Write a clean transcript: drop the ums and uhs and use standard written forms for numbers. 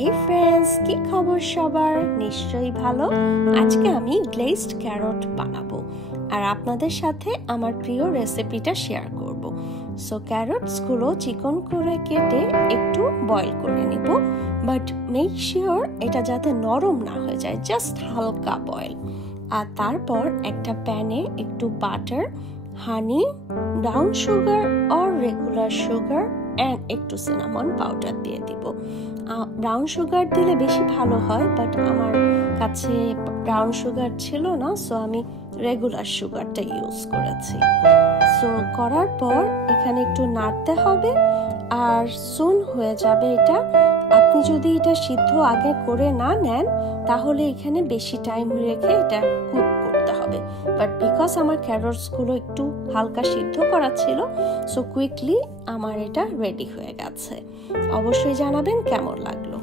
হে friends, কি খবর সবার? নিশ্চয়ই ভালো। আজকে আমি গ্লেজড ক্যারট বানাবো আর আপনাদের সাথে আমার প্রিয় রেসিপিটা শেয়ার করব। সো ক্যারটসগুলো চিকন করে কেটে একটু বয়েল করে নিব, বাট মেক শিওর এটা যাতে নরম না হয়ে যায়, জাস্ট হালকা বয়েল। আর তারপর একটা প্যানে একটু butter, honey, brown sugar or regular sugar and একটু সিনামন পাউডার দিয়ে দিব। ব্রাউন সুগার দিলে বেশি ভালো হয়, বাট আমার কাছে ব্রাউন সুগার ছিল না, সো আমি রেগুলার সুগারটা ইউজ করেছি। সো করার পর এখানে একটু নাড়তে হবে আর সুন হয়ে যাবে এটা। আপনি যদি এটা সিদ্ধ আগে করে না নেন তাহলে এখানে বেশি টাইম রেখে এটা কুক করতে হবে, বাট বিকজ আমার ক্যারটসগুলো একটু হালকা সিদ্ধ করা ছিল, সো কুইকলি আমার এটা রেডি হয়ে গেছে। অবশ্যই জানাবেন কেমন লাগলো।